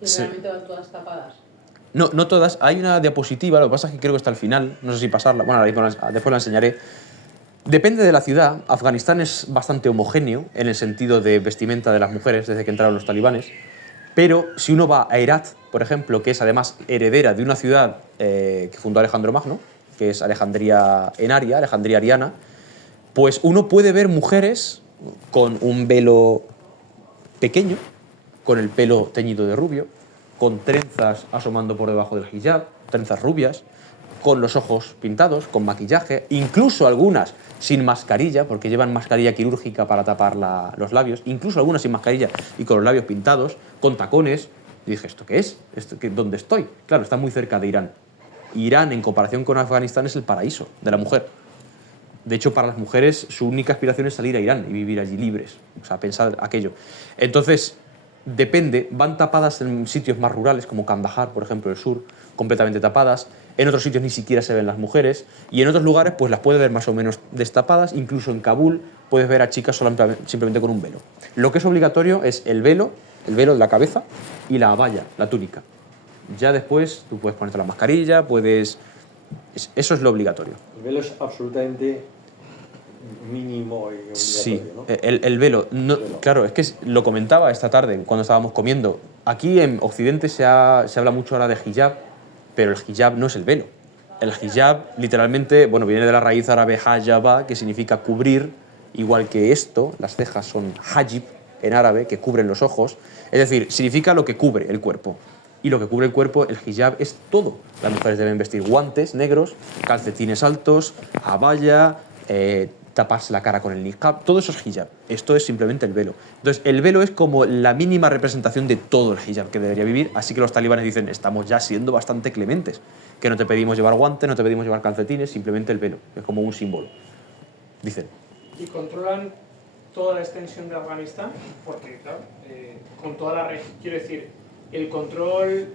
¿Y realmente van todas tapadas? No, no todas. Hay una diapositiva, lo que pasa es que creo que está al final, no sé si pasarla, bueno, después la enseñaré. Depende de la ciudad. Afganistán es bastante homogéneo en el sentido de vestimenta de las mujeres desde que entraron los talibanes. Pero si uno va a Herat, por ejemplo, que es además heredera de una ciudad que fundó Alejandro Magno, que es Alejandría en Aria, Alejandría Ariana, pues uno puede ver mujeres con un velo pequeño, con el pelo teñido de rubio, con trenzas asomando por debajo del hijab, trenzas rubias, con los ojos pintados, con maquillaje, incluso algunas sin mascarilla, porque llevan mascarilla quirúrgica para tapar los labios, incluso algunas sin mascarilla y con los labios pintados, con tacones. Y dije, ¿esto qué es? ¿Dónde estoy? Claro, está muy cerca de Irán. Irán, en comparación con Afganistán, es el paraíso de la mujer. De hecho, para las mujeres, su única aspiración es salir a Irán y vivir allí libres. O sea, pensar aquello. Entonces, depende, van tapadas en sitios más rurales, como Kandahar, por ejemplo, el sur, completamente tapadas. En otros sitios ni siquiera se ven las mujeres. Y en otros lugares, pues las puedes ver más o menos destapadas. Incluso en Kabul puedes ver a chicas simplemente con un velo. Lo que es obligatorio es el velo de la cabeza y la abaya, la túnica. Ya después tú puedes ponerte la mascarilla, eso es lo obligatorio. El velo es absolutamente mínimo y obligatorio, Sí, ¿no? el velo. No, claro, es que lo comentaba esta tarde cuando estábamos comiendo. Aquí en Occidente se habla mucho ahora de hijab, pero el hijab no es el velo. El hijab, literalmente, bueno, viene de la raíz árabe hajaba, que significa cubrir, igual que esto, las cejas son hajib en árabe, que cubren los ojos. Es decir, significa lo que cubre el cuerpo. Y lo que cubre el cuerpo, el hijab, es todo. Las mujeres deben vestir guantes negros, calcetines altos, abaya, taparse la cara con el niqab, todo eso es hijab. Esto es simplemente el velo. Entonces, el velo es como la mínima representación de todo el hijab que debería vivir, así que los talibanes dicen, estamos ya siendo bastante clementes, que no te pedimos llevar guantes, no te pedimos llevar calcetines, simplemente el velo, es como un símbolo. Dicen. ¿Y controlan toda la extensión de Afganistán? Porque, claro, con toda la región, quiero decir, el control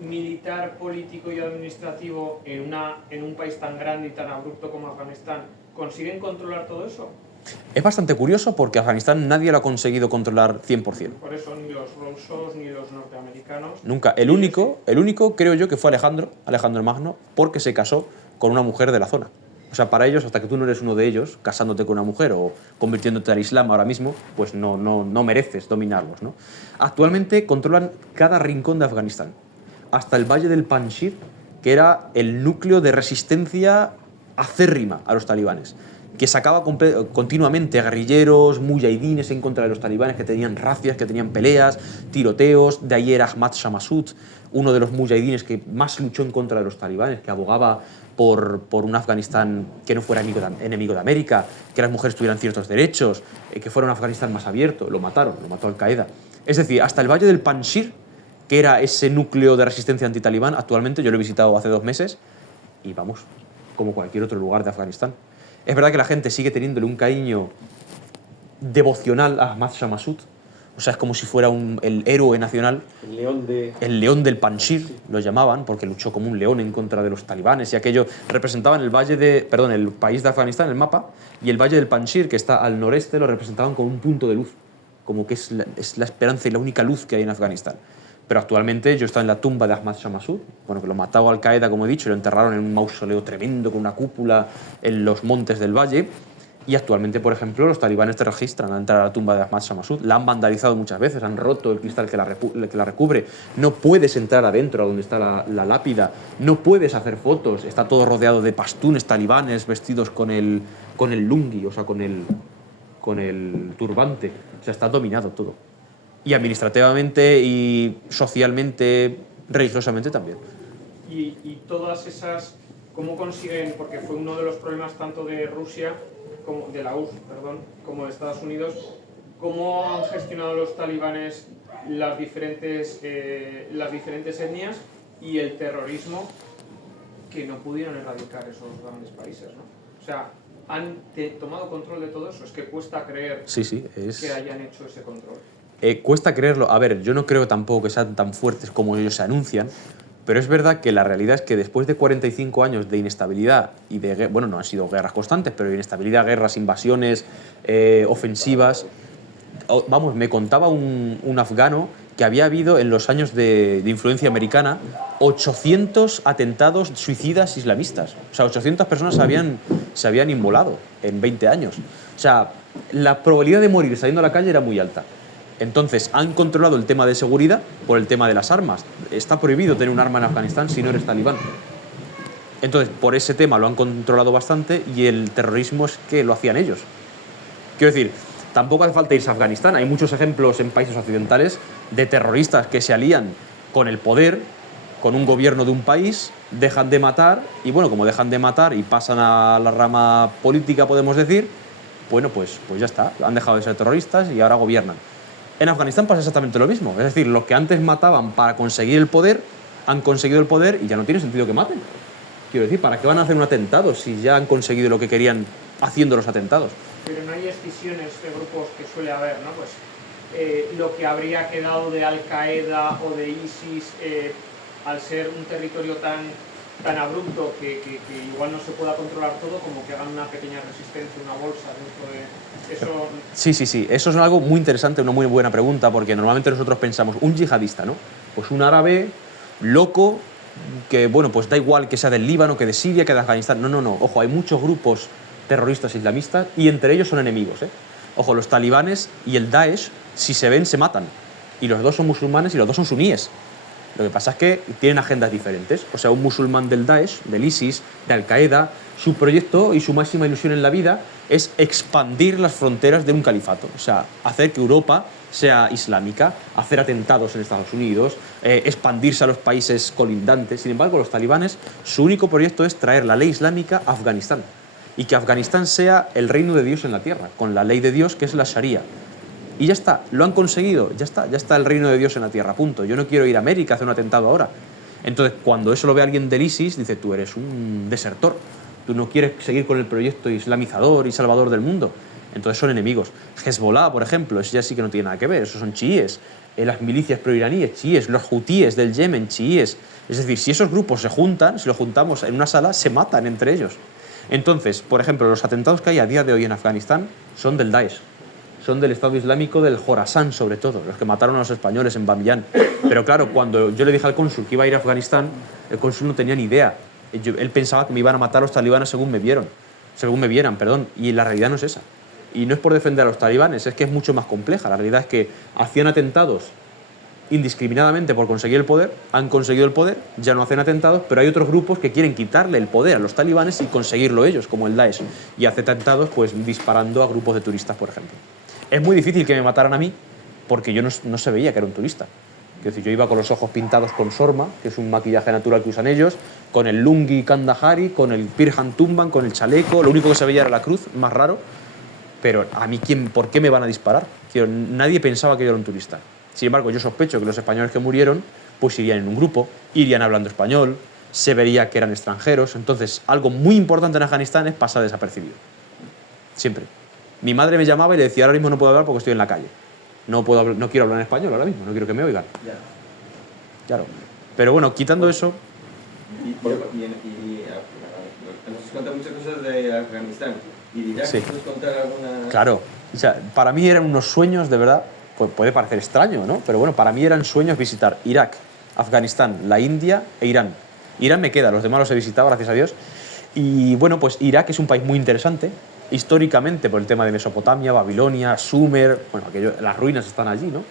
militar, político y administrativo en un país tan grande y tan abrupto como Afganistán, ¿consiguen controlar todo eso? Es bastante curioso porque Afganistán nadie lo ha conseguido controlar 100%. Por eso ni los rusos ni los norteamericanos. Nunca. El único creo yo que fue Alejandro Magno, porque se casó con una mujer de la zona. O sea, para ellos, hasta que tú no eres uno de ellos, casándote con una mujer o convirtiéndote al Islam ahora mismo, pues no mereces dominarlos, ¿no? Actualmente controlan cada rincón de Afganistán, hasta el valle del Panjshir, que era el núcleo de resistencia acérrima a los talibanes, que sacaba continuamente a guerrilleros, mujahidines en contra de los talibanes, que tenían racias, que tenían peleas, tiroteos. De ahí era Ahmad Shah Massoud, uno de los mujahidines que más luchó en contra de los talibanes, que abogaba por un Afganistán que no fuera enemigo de América, que las mujeres tuvieran ciertos derechos, que fuera un Afganistán más abierto. Lo mató Al-Qaeda. Es decir, hasta el valle del Panjshir, que era ese núcleo de resistencia antitalibán, actualmente yo lo he visitado hace 2 meses y vamos, como cualquier otro lugar de Afganistán. Es verdad que la gente sigue teniéndole un cariño devocional a Ahmad Shah Massoud. O sea, es como si fuera el héroe nacional. El león del Panjshir, lo llamaban, porque luchó como un león en contra de los talibanes y aquello. Representaban el país de Afganistán, el mapa, y el valle del Panjshir, que está al noreste, lo representaban con un punto de luz, como que es la esperanza y la única luz que hay en Afganistán. Pero actualmente yo estoy en la tumba de Ahmad Shah Massoud, bueno, que lo mató Al-Qaeda, como he dicho, y lo enterraron en un mausoleo tremendo con una cúpula en los montes del valle. Y actualmente, por ejemplo, los talibanes te registran a entrar a la tumba de Ahmad Shah Massoud. La han vandalizado muchas veces, han roto el cristal que la recubre. No puedes entrar adentro, a donde está la lápida. No puedes hacer fotos. Está todo rodeado de pastunes talibanes vestidos con el lungi, o sea, con el turbante. O sea, está dominado todo. Y administrativamente y socialmente, religiosamente también. Y todas esas, ¿cómo consiguen? Porque fue uno de los problemas tanto de Rusia, de la URSS, perdón, como de Estados Unidos. ¿Cómo han gestionado los talibanes las diferentes etnias y el terrorismo que no pudieron erradicar esos grandes países, ¿no? O sea, ¿han tomado control de todo eso? Es que cuesta creer que hayan hecho ese control. Cuesta creerlo. A ver, yo no creo tampoco que sean tan fuertes como ellos se anuncian, pero es verdad que la realidad es que después de 45 años de inestabilidad y de, bueno, no han sido guerras constantes, pero inestabilidad, guerras, invasiones, ofensivas. Vamos, me contaba un afgano que había habido en los años de influencia americana 800 atentados suicidas islamistas. O sea, 800 personas se habían inmolado en 20 años. O sea, la probabilidad de morir saliendo a la calle era muy alta. Entonces, han controlado el tema de seguridad por el tema de las armas. Está prohibido tener un arma en Afganistán si no eres talibán. Entonces, por ese tema lo han controlado bastante y el terrorismo es que lo hacían ellos. Quiero decir, tampoco hace falta irse a Afganistán. Hay muchos ejemplos en países occidentales de terroristas que se alían con el poder, con un gobierno de un país, dejan de matar y, bueno, como dejan de matar y pasan a la rama política, podemos decir, bueno, pues ya está. Han dejado de ser terroristas y ahora gobiernan. En Afganistán pasa exactamente lo mismo. Es decir, los que antes mataban para conseguir el poder, han conseguido el poder y ya no tiene sentido que maten. Quiero decir, ¿para qué van a hacer un atentado si ya han conseguido lo que querían haciendo los atentados? Pero no hay escisiones de grupos que suele haber, ¿no? Pues lo que habría quedado de Al-Qaeda o de ISIS, al ser un territorio tan abrupto que igual no se pueda controlar todo, como que hagan una pequeña resistencia, una bolsa dentro de eso. Sí. Eso es algo muy interesante, una muy buena pregunta, porque normalmente nosotros pensamos, un yihadista, ¿no? Pues un árabe loco que, bueno, pues da igual que sea del Líbano, que de Siria, que de Afganistán. No. Ojo, hay muchos grupos terroristas islamistas y entre ellos son enemigos, ¿eh? Ojo, los talibanes y el Daesh, si se ven, se matan. Y los dos son musulmanes y los dos son suníes. Lo que pasa es que tienen agendas diferentes. O sea, un musulmán del Daesh, del ISIS, de Al-Qaeda, su proyecto y su máxima ilusión en la vida es expandir las fronteras de un califato. O sea, hacer que Europa sea islámica, hacer atentados en Estados Unidos, expandirse a los países colindantes. Sin embargo, los talibanes, su único proyecto es traer la ley islámica a Afganistán. Y que Afganistán sea el reino de Dios en la tierra, con la ley de Dios que es la Sharia. Y ya está, lo han conseguido, ya está el reino de Dios en la tierra, punto. Yo no quiero ir a América a hacer un atentado ahora. Entonces, cuando eso lo ve alguien del ISIS, dice, tú eres un desertor, tú no quieres seguir con el proyecto islamizador y salvador del mundo. Entonces son enemigos. Hezbollah, por ejemplo, eso ya sí que no tiene nada que ver, esos son chiíes. Las milicias proiraníes, chiíes, los hutíes del Yemen, chiíes. Es decir, si esos grupos se juntan, si los juntamos en una sala, se matan entre ellos. Entonces, por ejemplo, los atentados que hay a día de hoy en Afganistán son del Daesh. Son del Estado Islámico del Jorasán, sobre todo, los que mataron a los españoles en Bamiyan. Pero claro, cuando yo le dije al cónsul que iba a ir a Afganistán, el cónsul no tenía ni idea. Él pensaba que me iban a matar los talibanes según me vieran, y la realidad no es esa. Y no es por defender a los talibanes, es que es mucho más compleja. La realidad es que hacían atentados indiscriminadamente por conseguir el poder, han conseguido el poder, ya no hacen atentados, pero hay otros grupos que quieren quitarle el poder a los talibanes y conseguirlo ellos, como el Daesh, y hace atentados pues disparando a grupos de turistas, por ejemplo. Es muy difícil que me mataran a mí porque yo no se veía que era un turista. Es decir, yo iba con los ojos pintados con sorma, que es un maquillaje natural que usan ellos, con el lungi kandahari, con el pirhan tumban, con el chaleco, lo único que se veía era la cruz, más raro, pero a mí, ¿por qué me van a disparar? Nadie pensaba que yo era un turista. Sin embargo, yo sospecho que los españoles que murieron pues irían en un grupo, irían hablando español, se vería que eran extranjeros. Entonces, algo muy importante en Afganistán es pasar desapercibido. Siempre. Mi madre me llamaba y le decía, ahora mismo no puedo hablar porque estoy en la calle. No quiero hablar en español ahora mismo, no quiero que me oigan. Ya. Claro. Pero bueno, quitando eso... Nos cuentan muchas cosas de Afganistán. ¿Y dirás Sí. que puedes contar alguna...? Claro. O sea, para mí eran unos sueños, de verdad, pues puede parecer extraño, ¿no? Pero bueno, para mí eran sueños visitar Irak, Afganistán, la India e Irán. Irán me queda, los demás los he visitado, gracias a Dios. Y bueno, pues Irak es un país muy interesante, históricamente, por el tema de Mesopotamia, Babilonia, Sumer, bueno, las ruinas están allí, ¿no?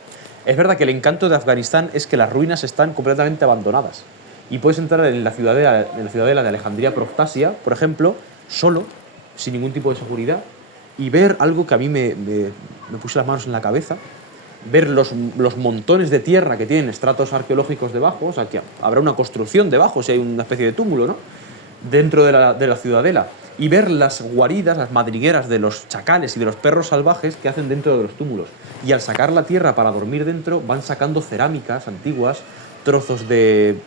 Es verdad que el encanto de Afganistán es que las ruinas están completamente abandonadas. Y puedes entrar en la ciudadela de Alejandría Proftasia, por ejemplo, solo, sin ningún tipo de seguridad, y ver algo que a mí me puse las manos en la cabeza, ver los montones de tierra que tienen estratos arqueológicos debajo, o sea, que habrá una construcción debajo, si hay una especie de túmulo, ¿no?, dentro de la ciudadela, y ver las guaridas, las madrigueras de los chacales y de los perros salvajes que hacen dentro de los túmulos. Y al sacar la tierra para dormir dentro, van sacando cerámicas antiguas, trozos de...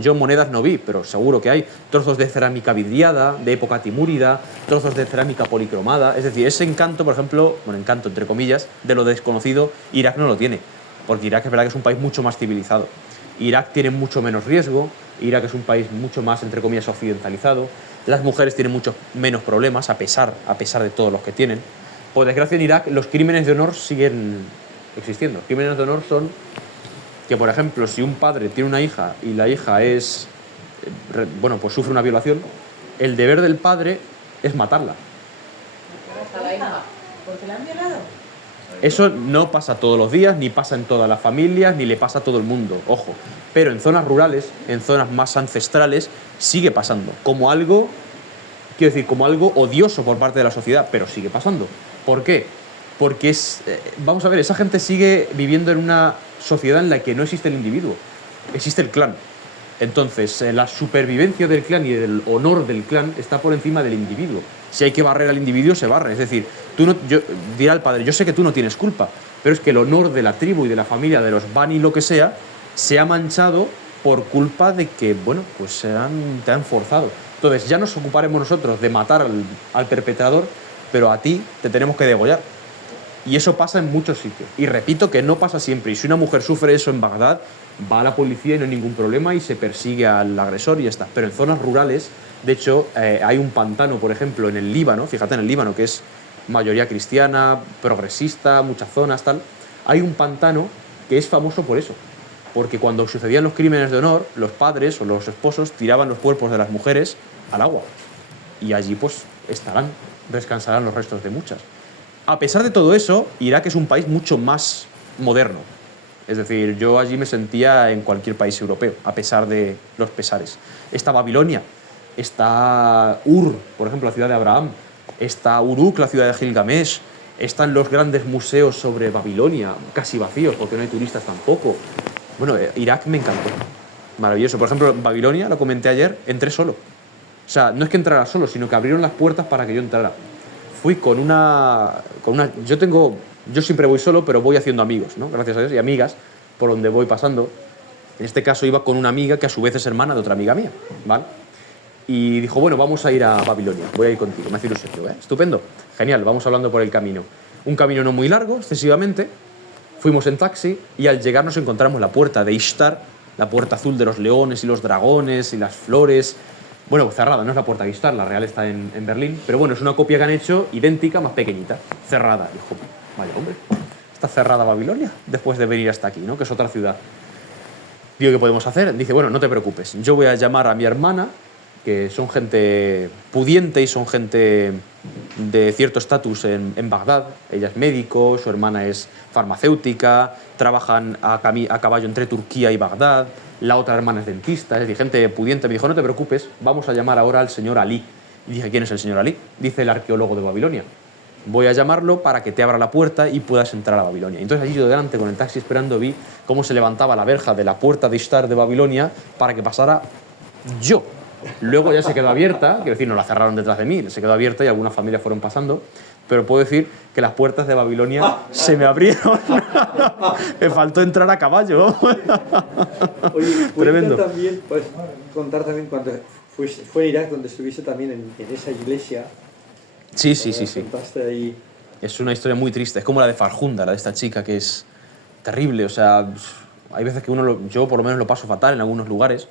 Yo monedas no vi, pero seguro que hay trozos de cerámica vidriada, de época timúrida, trozos de cerámica policromada. Es decir, ese encanto, por ejemplo, bueno, encanto entre comillas, de lo desconocido, Irak no lo tiene, porque Irak es verdad que es un país mucho más civilizado. Irak tiene mucho menos riesgo, Irak es un país mucho más, entre comillas, occidentalizado, las mujeres tienen muchos menos problemas, a pesar de todos los que tienen. Por desgracia, en Irak los crímenes de honor siguen existiendo. Los crímenes de honor son que, por ejemplo, si un padre tiene una hija y la hija es, bueno, pues sufre una violación, el deber del padre es matarla. A la hija. ¿Porque la han violado? Eso no pasa todos los días, ni pasa en todas las familias, ni le pasa a todo el mundo, ojo. Pero en zonas rurales, en zonas más ancestrales, sigue pasando. Como algo, quiero decir, como algo odioso por parte de la sociedad, pero sigue pasando. ¿Por qué? Porque vamos a ver, esa gente sigue viviendo en una sociedad en la que no existe el individuo, existe el clan. Entonces, la supervivencia del clan y el honor del clan está por encima del individuo. Si hay que barrer al individuo, se barre. Es decir, dirá el padre, yo sé que tú no tienes culpa, pero es que el honor de la tribu y de la familia, de los Bani, lo que sea, se ha manchado por culpa de que, bueno, pues te han forzado. Entonces, ya nos ocuparemos nosotros de matar al perpetrador, pero a ti te tenemos que degollar. Y eso pasa en muchos sitios. Y repito que no pasa siempre. Y si una mujer sufre eso en Bagdad, va a la policía y no hay ningún problema y se persigue al agresor y ya está. Pero en zonas rurales, de hecho, hay un pantano, por ejemplo, en el Líbano, fíjate en el Líbano, que es mayoría cristiana, progresista, muchas zonas, tal. Hay un pantano que es famoso por eso. Porque cuando sucedían los crímenes de honor, los padres o los esposos tiraban los cuerpos de las mujeres al agua. Y allí, pues, descansarán los restos de muchas. A pesar de todo eso, Irak es un país mucho más moderno. Es decir, yo allí me sentía en cualquier país europeo, a pesar de los pesares. Está Babilonia, está Ur, por ejemplo, la ciudad de Abraham, está Uruk, la ciudad de Gilgamesh, están los grandes museos sobre Babilonia, casi vacíos, porque no hay turistas tampoco. Bueno, Irak me encantó, maravilloso. Por ejemplo, Babilonia, lo comenté ayer, entré solo. O sea, no es que entrara solo, sino que abrieron las puertas para que yo entrara. Fui con una yo siempre voy solo, pero voy haciendo amigos, ¿no? Gracias a Dios, y amigas por donde voy pasando. En este caso iba con una amiga que a su vez es hermana de otra amiga mía, ¿vale? Y dijo, bueno, vamos a ir a Babilonia, voy a ir contigo. Me hace ilusión, estupendo, genial, vamos hablando por el camino. Un camino no muy largo, excesivamente. Fuimos en taxi y al llegar nos encontramos la puerta de Ishtar, la puerta azul de los leones y los dragones y las flores. Bueno, cerrada, no es la puerta de Ishtar, la real está en Berlín, pero bueno, es una copia que han hecho idéntica, más pequeñita, cerrada. Dijo, vaya hombre, está cerrada Babilonia después de venir hasta aquí, ¿no? Que es otra ciudad. Digo, ¿qué podemos hacer? Dice, bueno, no te preocupes, yo voy a llamar a mi hermana, que son gente pudiente y son gente de cierto estatus en Bagdad. Ella es médico, su hermana es farmacéutica, trabajan a caballo entre Turquía y Bagdad. La otra hermana es dentista, es decir, gente pudiente. Me dijo, no te preocupes, vamos a llamar ahora al señor Ali. Y dije, ¿quién es el señor Ali? Dice el arqueólogo de Babilonia. Voy a llamarlo para que te abra la puerta y puedas entrar a Babilonia. Entonces allí yo delante con el taxi esperando vi cómo se levantaba la verja de la puerta de Ishtar de Babilonia para que pasara yo. Luego ya se quedó abierta, quiero decir, no la cerraron detrás de mí, se quedó abierta y algunas familias fueron pasando. Pero puedo decir que las puertas de Babilonia se me abrieron. Me faltó entrar a caballo. Oye, Tremendo. También, puedes contar también cuando fue a Irak, donde estuviste también en esa iglesia. Sí. Contaste ahí. Es una historia muy triste. Es como la de Farjunda, la de esta chica, que es terrible. O sea, hay veces que yo por lo menos lo paso fatal en algunos lugares,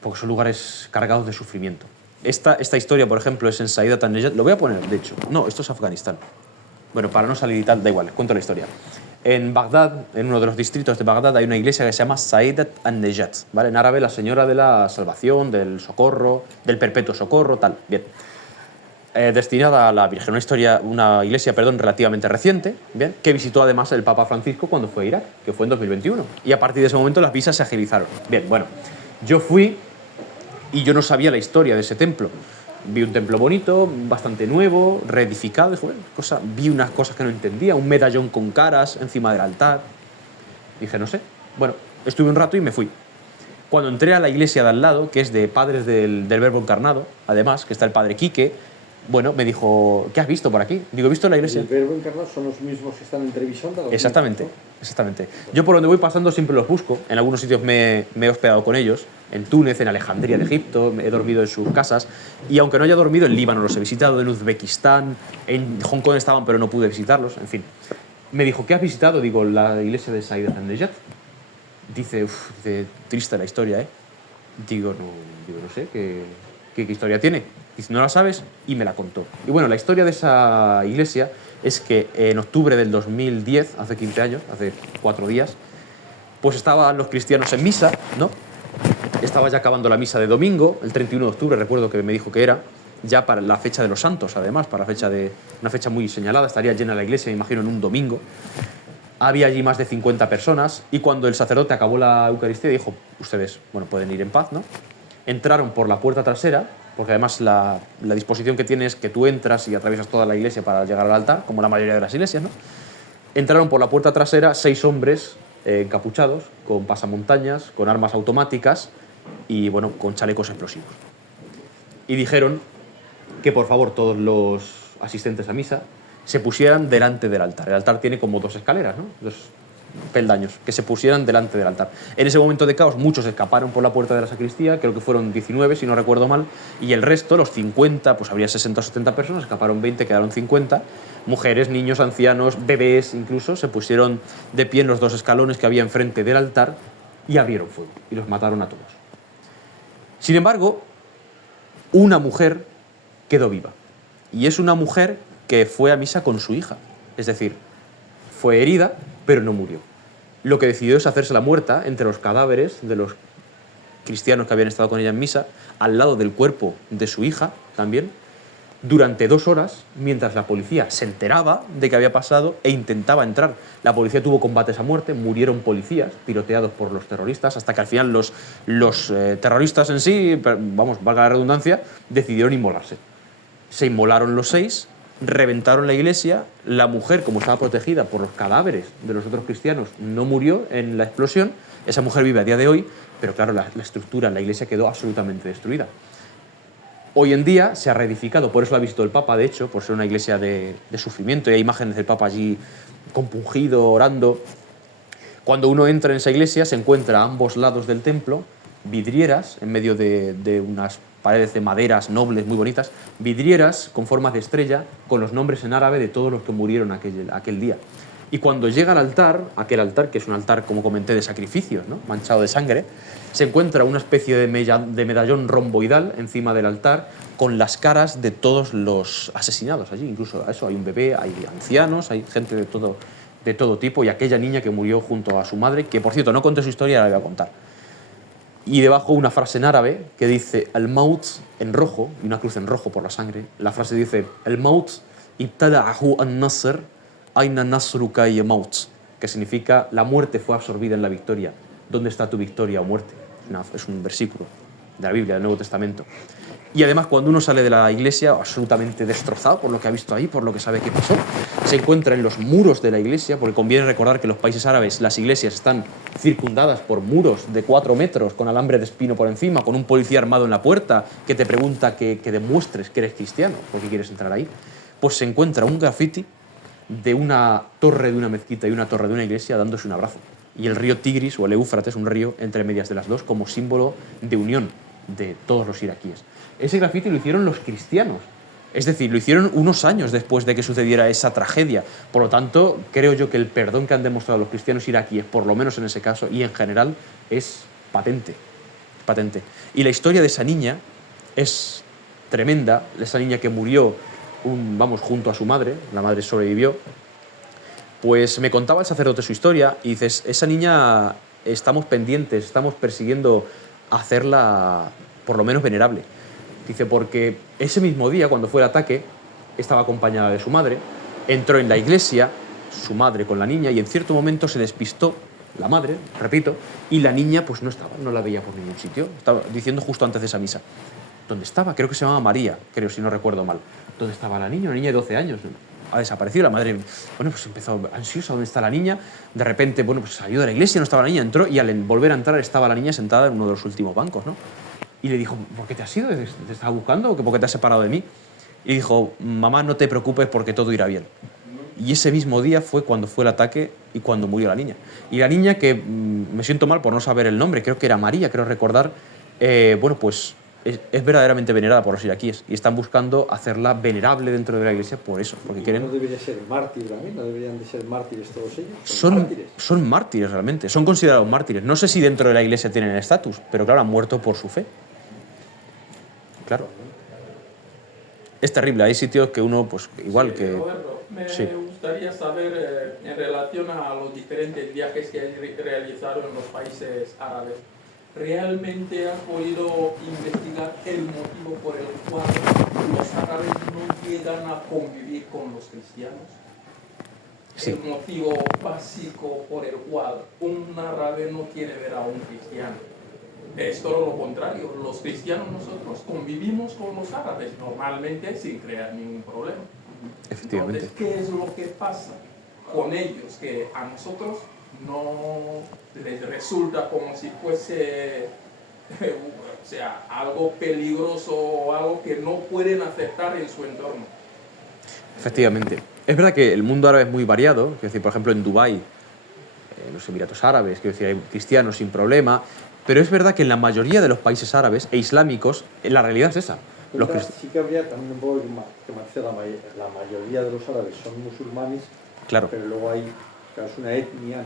porque son lugares cargados de sufrimiento. Esta historia, por ejemplo, es en Saidat an-Najat. Lo voy a poner, de hecho. No, esto es Afganistán. Bueno, para no salir y tal, da igual, les cuento la historia. En Bagdad, en uno de los distritos de Bagdad, hay una iglesia que se llama Saidat an-Najat, ¿vale? En árabe, la señora de la salvación, del socorro, del perpetuo socorro, tal. Bien. Destinada a la Virgen. Una iglesia relativamente reciente, ¿bien? Que visitó además el Papa Francisco cuando fue a Irak, que fue en 2021. Y a partir de ese momento las visas se agilizaron. Bien, bueno, yo fui y yo no sabía la historia de ese templo. Vi un templo bonito, bastante nuevo, reedificado. Vi unas cosas que no entendía, un medallón con caras encima del altar. Dije, no sé. Bueno, estuve un rato y me fui. Cuando entré a la iglesia de al lado, que es de padres del Verbo Encarnado, además, que está el padre Quique, bueno, me dijo, ¿qué has visto por aquí? Digo, ¿he visto la iglesia? ¿El Verbo Encarnado son los mismos que están en Treviso? Exactamente, ¿no? exactamente. Yo por donde voy pasando siempre los busco. En algunos sitios me he hospedado con ellos. En Túnez, en Alejandría de Egipto, he dormido en sus casas. Y aunque no haya dormido, en Líbano los he visitado, en Uzbekistán, en Hong Kong estaban, pero no pude visitarlos, en fin. Me dijo, ¿qué has visitado? Digo, la iglesia de Saidat an-Najat. Dice, triste la historia, ¿eh? Digo, no sé, ¿qué historia tiene? Dice, ¿no la sabes? Y me la contó. Y bueno, la historia de esa iglesia es que en octubre del 2010, hace 15 años, hace 4 días, pues estaban los cristianos en misa, ¿no? Estaba ya acabando la misa de domingo, el 31 de octubre, recuerdo que me dijo que era, ya para la fecha de los santos, además, para una fecha muy señalada, estaría llena la iglesia, me imagino, en un domingo. Había allí más de 50 personas y cuando el sacerdote acabó la Eucaristía dijo, ustedes, bueno, pueden ir en paz, ¿no? Entraron por la puerta trasera, porque además la disposición que tiene es que tú entras y atraviesas toda la iglesia para llegar al altar, como la mayoría de las iglesias, ¿no? Entraron por la puerta trasera 6 hombres encapuchados, con pasamontañas, con armas automáticas y, bueno, con chalecos explosivos. Y dijeron que, por favor, todos los asistentes a misa se pusieran delante del altar. El altar tiene como 2 escaleras, ¿no? 2 peldaños, que se pusieran delante del altar. En ese momento de caos, muchos escaparon por la puerta de la sacristía, creo que fueron 19, si no recuerdo mal, y el resto, los 50, pues habría 60 o 70 personas, escaparon 20, quedaron 50, mujeres, niños, ancianos, bebés incluso, se pusieron de pie en los 2 escalones que había enfrente del altar y abrieron fuego, y los mataron a todos. Sin embargo, una mujer quedó viva, y es una mujer que fue a misa con su hija, es decir, fue herida, pero no murió. Lo que decidió es hacerse la muerta entre los cadáveres de los cristianos que habían estado con ella en misa, al lado del cuerpo de su hija también, durante 2 horas, mientras la policía se enteraba de que había pasado e intentaba entrar. La policía tuvo combates a muerte, murieron policías tiroteados por los terroristas, hasta que al final los terroristas en sí, vamos, valga la redundancia, decidieron inmolarse. Se inmolaron los 6, reventaron la iglesia, la mujer, como estaba protegida por los cadáveres de los otros cristianos, no murió en la explosión, esa mujer vive a día de hoy, pero claro, la estructura, la iglesia quedó absolutamente destruida. Hoy en día se ha reedificado, por eso lo ha visto el Papa, de hecho, por ser una iglesia de sufrimiento, y hay imágenes del Papa allí compungido, orando. Cuando uno entra en esa iglesia se encuentra a ambos lados del templo vidrieras, en medio de unas paredes de maderas nobles, muy bonitas, vidrieras con formas de estrella, con los nombres en árabe de todos los que murieron aquel día. Y cuando llega al altar, aquel altar, que es un altar, como comenté, de sacrificios, ¿no?, manchado de sangre, se encuentra una especie de medallón romboidal encima del altar con las caras de todos los asesinados allí. Incluso eso, hay un bebé, hay ancianos, hay gente de todo tipo, y aquella niña que murió junto a su madre, que por cierto no conté su historia, la voy a contar. Y debajo una frase en árabe que dice el maut en rojo, y una cruz en rojo por la sangre. La frase dice el maut ibtada'ahu an-nasr aina nasruka ya maut, que significa la muerte fue absorbida en la victoria. ¿Dónde está tu victoria o muerte? Es un versículo de la Biblia, del Nuevo Testamento. Y además, cuando uno sale de la iglesia absolutamente destrozado por lo que ha visto ahí, por lo que sabe que pasó, se encuentra en los muros de la iglesia, porque conviene recordar que en los países árabes las iglesias están circundadas por muros de 4 metros con alambre de espino por encima, con un policía armado en la puerta que te pregunta que demuestres que eres cristiano porque quieres entrar ahí. Pues se encuentra un grafiti de una torre de una mezquita y una torre de una iglesia dándose un abrazo. Y el río Tigris, o el Éufrates, un río entre medias de las dos, como símbolo de unión de todos los iraquíes. Ese grafiti lo hicieron los cristianos. Es decir, lo hicieron unos años después de que sucediera esa tragedia. Por lo tanto, creo yo que el perdón que han demostrado los cristianos iraquíes, por lo menos en ese caso, y en general, es patente. Patente. Y la historia de esa niña es tremenda. Esa niña que murió, junto a su madre, la madre sobrevivió. Pues me contaba el sacerdote su historia y dices, esa niña estamos pendientes, estamos persiguiendo hacerla por lo menos venerable. Dice, porque ese mismo día, cuando fue el ataque, estaba acompañada de su madre, entró en la iglesia, su madre con la niña, y en cierto momento se despistó la madre, repito, y la niña pues no estaba, no la veía por ningún sitio. Estaba diciendo justo antes de esa misa. ¿Dónde estaba? Creo que se llamaba María, creo, si no recuerdo mal. ¿Dónde estaba la niña? Una niña de 12 años. Ha desaparecido. La madre, pues empezó ansiosa, ¿dónde está la niña? De repente, pues salió de la iglesia, no estaba la niña, entró y al volver a entrar estaba la niña sentada en uno de los últimos bancos, ¿no? Y le dijo, ¿por qué te has ido? ¿Te estaba buscando o por qué te has separado de mí? Y dijo, mamá, no te preocupes porque todo irá bien. Y ese mismo día fue cuando fue el ataque y cuando murió la niña. Y la niña, que me siento mal por no saber el nombre, creo que era María, creo recordar, pues es verdaderamente venerada por los iraquíes y están buscando hacerla venerable dentro de la iglesia por eso, porque quieren... ¿No debería ser mártir también? ¿No deberían de ser mártires todos ellos? Son mártires realmente, son considerados mártires. No sé si dentro de la iglesia tienen el estatus, pero claro, han muerto por su fe. Claro. Es terrible, hay sitios que uno, pues igual que... Roberto, me sí. gustaría gustaría saber en relación a los diferentes viajes que he realizado en los países árabes. ¿Realmente has podido investigar el motivo por el cual los árabes no llegan a convivir con los cristianos? Sí. El motivo básico por el cual un árabe no quiere ver a un cristiano. Es todo lo contrario. Los cristianos nosotros convivimos con los árabes normalmente sin crear ningún problema. Efectivamente. Entonces, ¿qué es lo que pasa con ellos? Que a nosotros no les resulta como si fuese o sea, algo peligroso o algo que no pueden aceptar en su entorno. Efectivamente. Es verdad que el mundo árabe es muy variado. Quiero decir, por ejemplo, en Dubái, en los Emiratos Árabes, quiero decir, hay cristianos sin problema. Pero es verdad que en la mayoría de los países árabes e islámicos, la realidad es esa. Sí que habría también un poco que marcar la mayoría de los árabes son musulmanes, Claro. pero luego hay, claro, es una etnia, ¿no?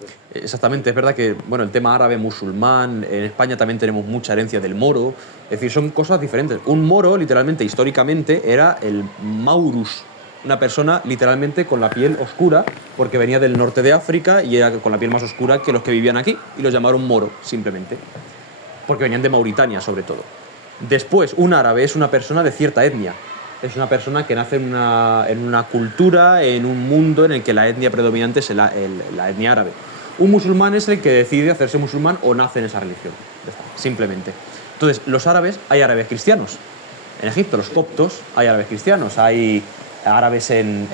Pues, Exactamente, es verdad que bueno, el tema árabe, musulmán, en España también tenemos mucha herencia del moro, es decir, son cosas diferentes. Un moro, literalmente, históricamente, era el maurus, una persona literalmente con la piel oscura, porque venía del norte de África y era con la piel más oscura que los que vivían aquí, y los llamaron moro, simplemente, porque venían de Mauritania, sobre todo. Después, un árabe es una persona de cierta etnia, es una persona que nace en una cultura, en un mundo en el que la etnia predominante es la etnia árabe. Un musulmán es el que decide hacerse musulmán o nace en esa religión, ya está, simplemente. Entonces, los árabes, hay árabes cristianos. En Egipto, los coptos, hay árabes cristianos, hay árabes en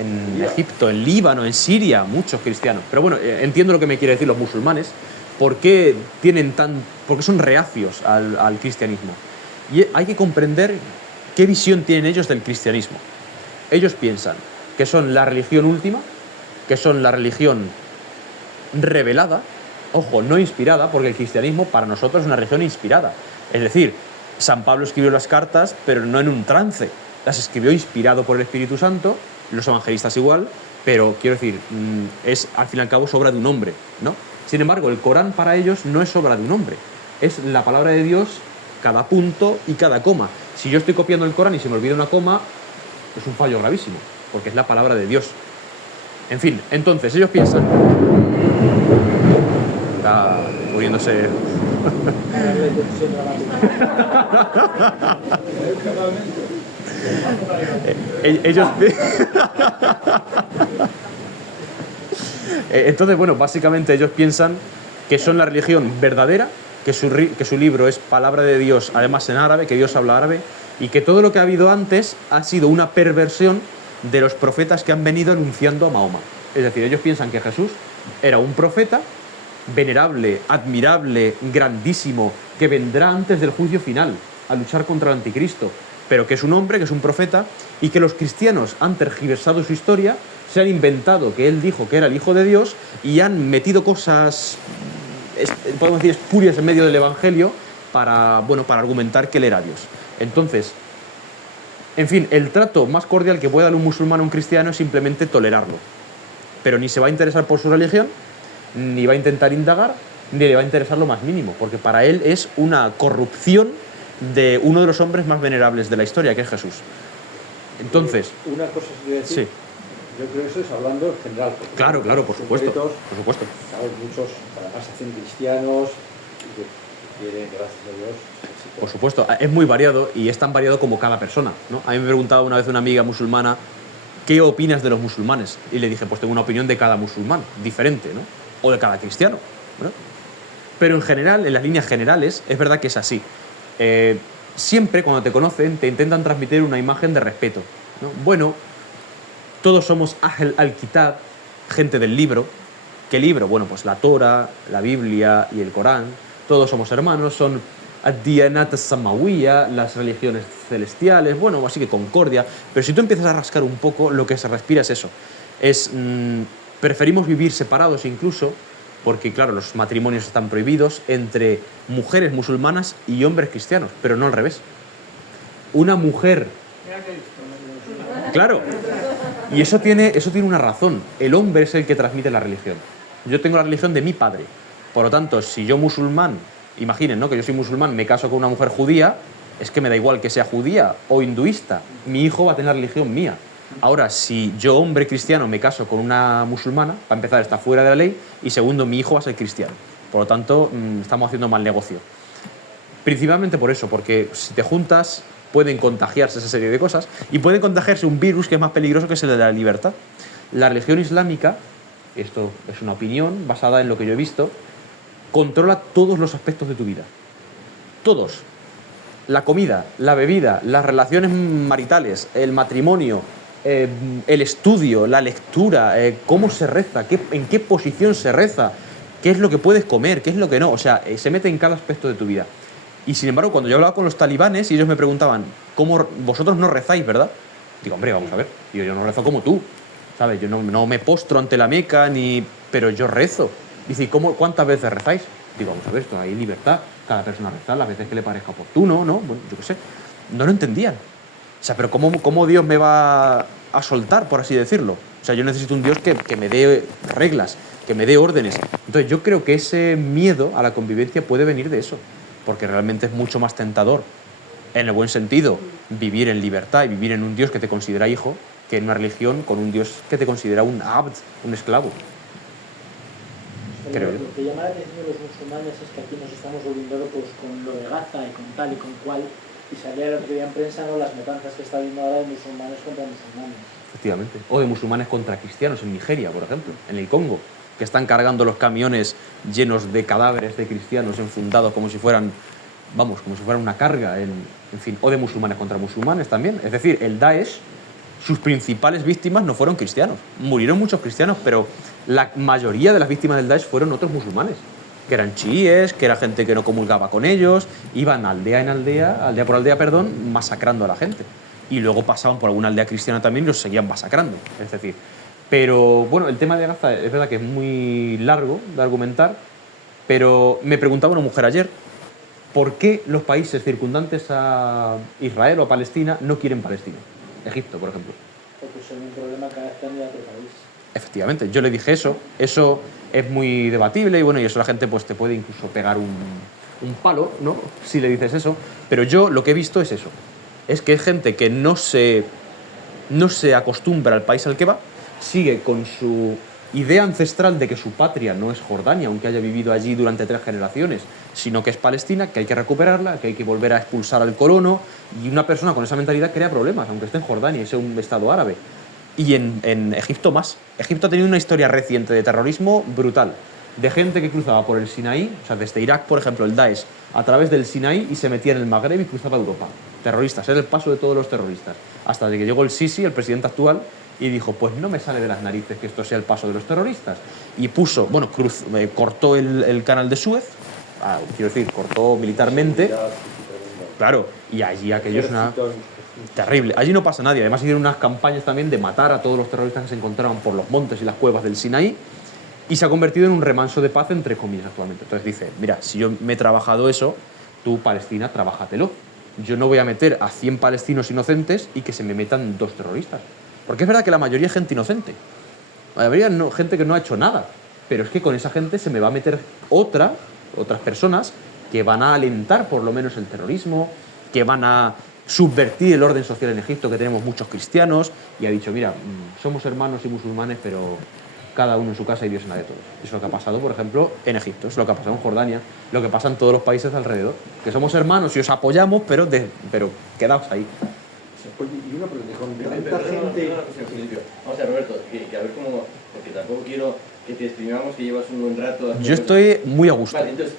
Egipto, en Líbano, en Siria, muchos cristianos. Pero bueno, entiendo lo que me quiere decir los musulmanes, por qué son reacios al cristianismo. Y hay que comprender qué visión tienen ellos del cristianismo. Ellos piensan que son la religión última, que son la religión revelada, ojo, no inspirada, porque el cristianismo para nosotros es una religión inspirada. Es decir, San Pablo escribió las cartas, pero no en un trance. Las escribió inspirado por el Espíritu Santo, los evangelistas igual, pero quiero decir, es al fin y al cabo obra de un hombre, ¿no? Sin embargo, el Corán para ellos no es obra de un hombre, es la palabra de Dios, cada punto y cada coma. Si yo estoy copiando el Corán y se me olvida una coma, es un fallo gravísimo, porque es la palabra de Dios. En fin, entonces ellos piensan... Está poniéndose... ellos... Entonces, bueno, básicamente ellos piensan que son la religión verdadera, que su libro es palabra de Dios, además en árabe, que Dios habla árabe, y que todo lo que ha habido antes ha sido una perversión de los profetas que han venido anunciando a Mahoma. Es decir, ellos piensan que Jesús era un profeta venerable, admirable, grandísimo, que vendrá antes del juicio final a luchar contra el anticristo, pero que es un hombre, que es un profeta, y que los cristianos han tergiversado su historia, se han inventado que él dijo que era el Hijo de Dios y han metido cosas, podemos decir, espurias en medio del Evangelio para argumentar que él era Dios. Entonces, en fin, el trato más cordial que puede dar un musulmán a un cristiano es simplemente tolerarlo, pero ni se va a interesar por su religión, ni va a intentar indagar, ni le va a interesar lo más mínimo, porque para él es una corrupción de uno de los hombres más venerables de la historia, que es Jesús. Entonces... Una cosa que quiero decir, sí. Yo creo que eso es hablando en general. Claro, por supuesto. Por supuesto. Claro, muchos además se hacen cristianos y que quieren, gracias a Dios. Por supuesto, es muy variado y es tan variado como cada persona, ¿no? A mí me preguntaba una vez una amiga musulmana, ¿qué opinas de los musulmanes? Y le dije, pues tengo una opinión de cada musulmán, diferente, ¿no? O de cada cristiano, ¿no? Pero en general, en las líneas generales, es verdad que es así. Siempre cuando te conocen te intentan transmitir una imagen de respeto, ¿no? Bueno, todos somos Ahl al-Kitab, gente del libro. ¿Qué libro? Bueno, pues la Torah, la Biblia y el Corán. Todos somos hermanos, son ad-diyanat as-samawiyya, las religiones celestiales, bueno, así que concordia. Pero si tú empiezas a rascar un poco, lo que se respira es eso. Preferimos vivir separados incluso, porque claro, los matrimonios están prohibidos entre mujeres musulmanas y hombres cristianos, pero no al revés. Una mujer... Claro, y eso tiene una razón. El hombre es el que transmite la religión. Yo tengo la religión de mi padre. Por lo tanto, si yo musulmán, imaginen, ¿no?, que yo soy musulmán, me caso con una mujer judía, es que me da igual que sea judía o hinduista. Mi hijo va a tener la religión mía. Ahora, si yo, hombre cristiano, me caso con una musulmana, para empezar, está fuera de la ley, y segundo, mi hijo va a ser cristiano. Por lo tanto, estamos haciendo mal negocio. Principalmente por eso, porque si te juntas, pueden contagiarse esa serie de cosas, y pueden contagiarse un virus que es más peligroso, que es el de la libertad. La religión islámica, esto es una opinión basada en lo que yo he visto, controla todos los aspectos de tu vida. Todos. La comida, la bebida, las relaciones maritales, el matrimonio, el estudio, la lectura, cómo se reza, en qué posición se reza, qué es lo que puedes comer, qué es lo que no. O sea, se mete en cada aspecto de tu vida. Y sin embargo, cuando yo hablaba con los talibanes y ellos me preguntaban, ¿cómo vosotros no rezáis, verdad? Digo, hombre, vamos a ver, yo no rezo como tú, ¿sabes? Yo no me postro ante la Meca, pero yo rezo. Dice, ¿cuántas veces rezáis? Digo, vamos a ver, esto hay libertad, cada persona reza las veces que le parezca oportuno, ¿no? Bueno, yo qué sé. No lo entendían. O sea, pero ¿cómo Dios me va a soltar, por así decirlo? O sea, yo necesito un Dios que me dé reglas, que me dé órdenes. Entonces, yo creo que ese miedo a la convivencia puede venir de eso, porque realmente es mucho más tentador, en el buen sentido, vivir en libertad y vivir en un Dios que te considera hijo, que en una religión con un Dios que te considera un abd, un esclavo. Lo que llama la atención de los musulmanes es que aquí nos estamos volviendo locos con lo de Gaza y con tal y con cual, y salía el otro día en prensa, ¿no?, las matanzas que está habiendo ahora de musulmanes contra musulmanes. Efectivamente. O de musulmanes contra cristianos en Nigeria, por ejemplo, en el Congo, que están cargando los camiones llenos de cadáveres de cristianos enfundados como si fueran, como si fuera una carga, en fin, o de musulmanes contra musulmanes también. Es decir, el Daesh, sus principales víctimas no fueron cristianos. Murieron muchos cristianos, pero la mayoría de las víctimas del Daesh fueron otros musulmanes, que eran chiíes, que era gente que no comulgaba con ellos, iban aldea en aldea, aldea por aldea, perdón, masacrando a la gente. Y luego pasaban por alguna aldea cristiana también y los seguían masacrando. Es decir, pero bueno, el tema de Gaza es verdad que es muy largo de argumentar, pero me preguntaba una mujer ayer, ¿por qué los países circundantes a Israel o a Palestina no quieren Palestina? Egipto, por ejemplo. Porque es un problema cada vez que han ido a otro país. Efectivamente, yo le dije eso es muy debatible y bueno, y eso la gente pues te puede incluso pegar un palo, ¿no?, si le dices eso, pero yo lo que he visto es eso, es que es gente que no se acostumbra al país al que va, sigue con su idea ancestral de que su patria no es Jordania, aunque haya vivido allí durante 3 generaciones, sino que es Palestina, que hay que recuperarla, que hay que volver a expulsar al colono, y una persona con esa mentalidad crea problemas, aunque esté en Jordania y sea un estado árabe. Y en Egipto más. Egipto ha tenido una historia reciente de terrorismo brutal, de gente que cruzaba por el Sinaí, o sea, desde Irak, por ejemplo, el Daesh, a través del Sinaí y se metía en el Magreb y cruzaba Europa. Terroristas, era el paso de todos los terroristas. Hasta que llegó el Sisi, el presidente actual, y dijo, pues no me sale de las narices que esto sea el paso de los terroristas. Y puso, cortó el canal de Suez, quiero decir, cortó militarmente, claro, y allí aquello es una... terrible. Allí no pasa nadie. Además hicieron unas campañas también de matar a todos los terroristas que se encontraban por los montes y las cuevas del Sinaí y se ha convertido en un remanso de paz, entre comillas, actualmente. Entonces dice, mira, si yo me he trabajado eso, tú, Palestina, trabájatelo. Yo no voy a meter a 100 palestinos inocentes y que se me metan 2 terroristas. Porque es verdad que la mayoría es gente inocente. La mayoría gente que no ha hecho nada. Pero es que con esa gente se me va a meter otras personas que van a alentar por lo menos el terrorismo, que van a subvertir el orden social en Egipto, que tenemos muchos cristianos, y ha dicho, mira, somos hermanos y musulmanes, pero cada uno en su casa y Dios en la de todos. Eso es lo que ha pasado, por ejemplo, en Egipto, es lo que ha pasado en Jordania, lo que pasa en todos los países alrededor, que somos hermanos y os apoyamos, pero quedaos ahí. Oye, y una pregunta, con tanta gente... Vamos a ver, Roberto, que a ver cómo... Porque tampoco quiero que te exprimamos, que llevas un buen rato... Yo estoy muy a gusto. Vale, entonces,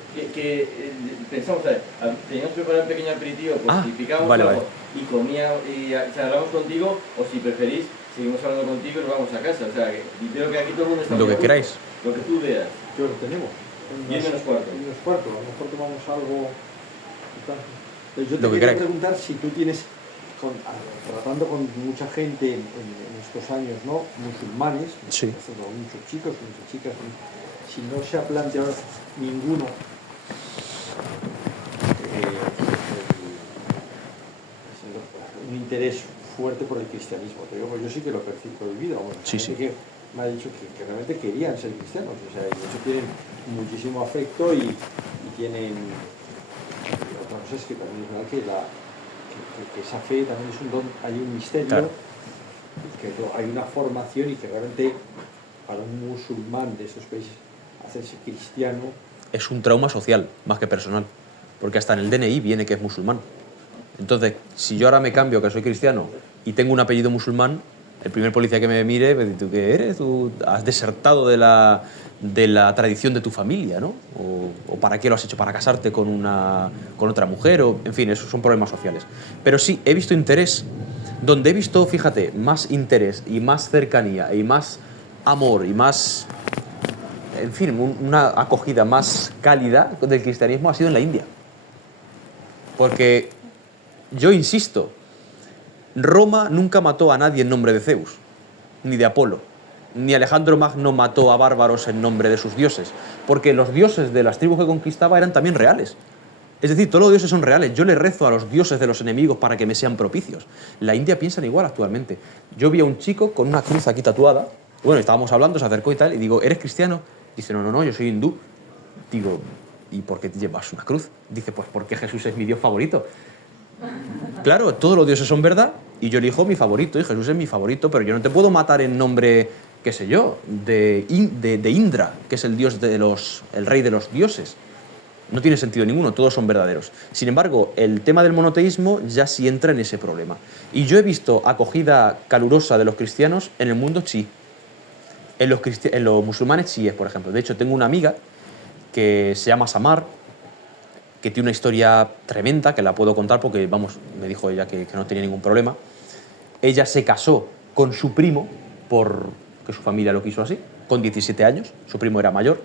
pensamos, a ver, teníamos preparado un pequeño aperitivo, pues si picamos algo y comía y charlamos contigo, o si preferís, seguimos hablando contigo y nos vamos a casa. O sea, creo que aquí todo el mundo está... Lo que queráis. Lo que tú veas. ¿Qué hora tenemos? 10 menos cuarto. 10 menos cuarto, a lo mejor tomamos algo... Yo te Lo que quería queráis. preguntar si tú tienes, tratando con mucha gente en estos años, ¿no?, musulmanes, Sí. muchos chicos, muchas chicas, si no se ha planteado ninguno un interés fuerte por el cristianismo. Te digo, pues yo sí que lo he vivido. Sí, sí. Que me ha dicho que realmente querían ser cristianos, o sea, y de hecho tienen muchísimo afecto y tienen... Otra cosa es que también es verdad que esa fe también es un don, hay un misterio, claro, que hay una formación y que realmente para un musulmán de esos países hacerse cristiano es un trauma social más que personal, porque hasta en el DNI viene que es musulmán. Entonces, si yo ahora me cambio que soy cristiano y tengo un apellido musulmán, el primer policía que me mire me dice, ¿tú qué eres? ¿Tú has desertado de la tradición de tu familia, ¿no? O ¿para qué lo has hecho? ¿Para casarte con otra mujer? O, en fin, esos son problemas sociales. Pero sí, he visto interés, donde he visto, fíjate, más interés y más cercanía y más amor y más, en fin, una acogida más cálida del cristianismo ha sido en la India. Porque, yo insisto, Roma nunca mató a nadie en nombre de Zeus, ni de Apolo, ni Alejandro Magno mató a bárbaros en nombre de sus dioses, porque los dioses de las tribus que conquistaba eran también reales. Es decir, todos los dioses son reales. Yo le rezo a los dioses de los enemigos para que me sean propicios. La India piensan igual actualmente. Yo vi a un chico con una cruz aquí tatuada. Bueno, estábamos hablando, se acercó y tal, y digo, ¿eres cristiano? Dice, no, yo soy hindú. Digo, ¿y por qué llevas una cruz? Dice, pues porque Jesús es mi Dios favorito. Claro, todos los dioses son verdad y yo elijo mi favorito y Jesús es mi favorito, pero yo no te puedo matar en nombre, qué sé yo, de Indra, que es el dios el rey de los dioses. No tiene sentido ninguno, todos son verdaderos. Sin embargo, el tema del monoteísmo ya sí entra en ese problema. Y yo he visto acogida calurosa de los cristianos en el mundo chií. En los musulmanes chiíes, por ejemplo. De hecho, tengo una amiga que se llama Samar, que tiene una historia tremenda, que la puedo contar porque, vamos, me dijo ella que no tenía ningún problema. Ella se casó con su primo, porque su familia lo quiso así, con 17 años, su primo era mayor.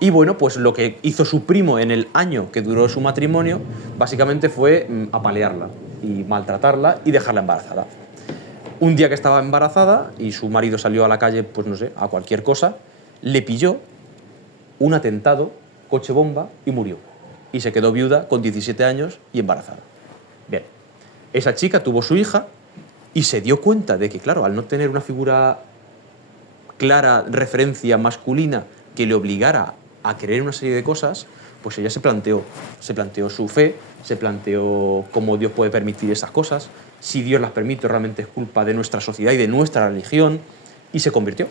Y bueno, pues lo que hizo su primo en el año que duró su matrimonio, básicamente fue apalearla y maltratarla y dejarla embarazada. Un día que estaba embarazada y su marido salió a la calle, pues no sé, a cualquier cosa, le pilló un atentado, coche bomba, y murió. Y se quedó viuda con 17 años y embarazada. Bien, esa chica tuvo su hija y se dio cuenta de que, claro, al no tener una figura clara, referencia masculina que le obligara a creer una serie de cosas, pues ella se planteó su fe, se planteó cómo Dios puede permitir esas cosas, si Dios las permite realmente es culpa de nuestra sociedad y de nuestra religión, y se convirtió.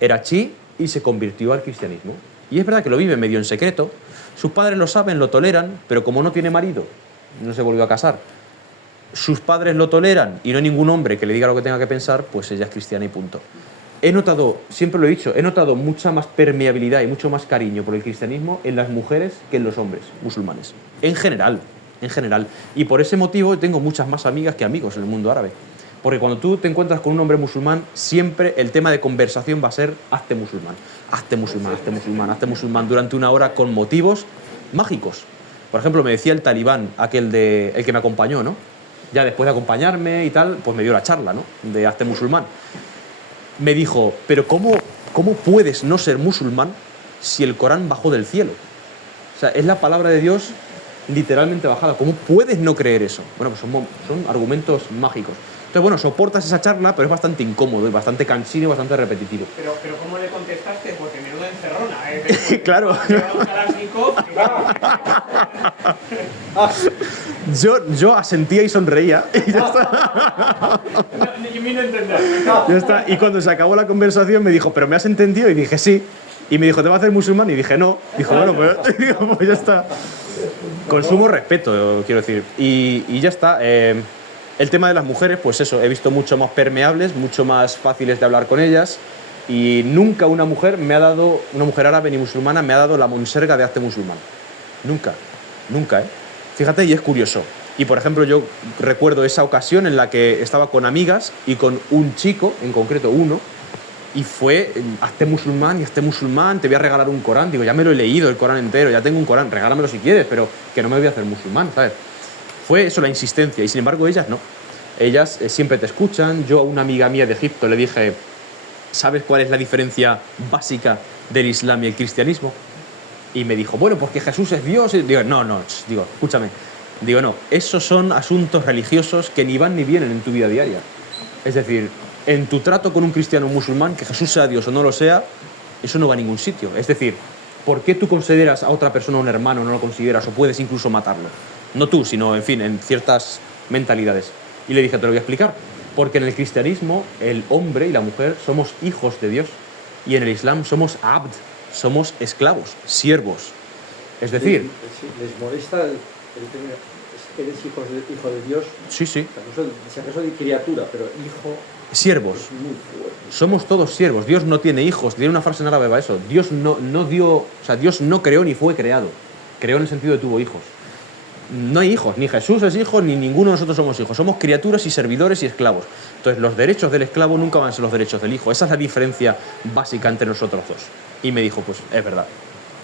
Era chií y se convirtió al cristianismo. Y es verdad que lo vive medio en secreto. Sus padres lo saben, lo toleran, pero como no tiene marido, no se volvió a casar. Sus padres lo toleran y no hay ningún hombre que le diga lo que tenga que pensar, pues ella es cristiana y punto. He notado, siempre lo he dicho, he notado mucha más permeabilidad y mucho más cariño por el cristianismo en las mujeres que en los hombres musulmanes. En general. Y por ese motivo tengo muchas más amigas que amigos en el mundo árabe. Porque cuando tú te encuentras con un hombre musulmán, siempre el tema de conversación va a ser hazte musulmán, hazte musulmán, hazte musulmán, hazte musulmán, durante una hora con motivos mágicos. Por ejemplo, me decía el talibán, el que me acompañó, ¿no? Ya después de acompañarme y tal, pues me dio la charla, ¿no? De hazte musulmán. Me dijo, pero ¿cómo puedes no ser musulmán si el Corán bajó del cielo? O sea, es la palabra de Dios literalmente bajada. ¿Cómo puedes no creer eso? Bueno, pues son argumentos mágicos. Entonces, bueno, soportas esa charla, pero es bastante incómodo, es bastante cansino y bastante repetitivo. Pero ¿cómo le contestaste? Porque menuda encerrona, ¿eh? Claro. Yo asentía y sonreía y ya está. Yo vine a entender. Ya está. Y cuando se acabó la conversación me dijo, ¿pero me has entendido? Y dije, sí. Y me dijo, ¿te vas a hacer musulmán? Y dije, no. Dijo, bueno, pues ya está. Con sumo respeto, quiero decir. Y ya está. El tema de las mujeres, pues eso, he visto mucho más permeables, mucho más fáciles de hablar con ellas. Y nunca una mujer árabe ni musulmana me ha dado la monserga de hazte musulmán. Nunca, ¿eh? Fíjate, y es curioso. Y por ejemplo, yo recuerdo esa ocasión en la que estaba con amigas y con un chico, en concreto uno, y fue, hazte musulmán, te voy a regalar un Corán. Digo, ya me lo he leído el Corán entero, ya tengo un Corán, regálamelo si quieres, pero que no me voy a hacer musulmán, ¿sabes? Fue eso la insistencia, y sin embargo ellas no. Ellas siempre te escuchan. Yo a una amiga mía de Egipto le dije, ¿sabes cuál es la diferencia básica del Islam y el cristianismo? Y me dijo, bueno, porque Jesús es Dios. Y digo, no, escúchame. Digo, no, esos son asuntos religiosos que ni van ni vienen en tu vida diaria. Es decir, en tu trato con un cristiano o un musulmán, que Jesús sea Dios o no lo sea, eso no va a ningún sitio. Es decir, ¿por qué tú consideras a otra persona un hermano o no lo consideras o puedes incluso matarlo? No tú, sino, en fin, en ciertas mentalidades. Y le dije, te lo voy a explicar. Porque en el cristianismo el hombre y la mujer somos hijos de Dios y en el Islam somos abd, somos esclavos, siervos. Es decir... ¿Les molesta el término, eres hijo de Dios? Sí, sí. Si acaso de criatura, pero hijo... Siervos. Es muy fuerte. Somos todos siervos. Dios no tiene hijos. Tiene una frase en árabe para eso. Dios no dio... O sea, Dios no creó ni fue creado. Creó en el sentido de tuvo hijos. No hay hijos. Ni Jesús es hijo, ni ninguno de nosotros somos hijos. Somos criaturas y servidores y esclavos. Entonces, los derechos del esclavo nunca van a ser los derechos del hijo. Esa es la diferencia básica entre nosotros dos. Y me dijo, pues, es verdad.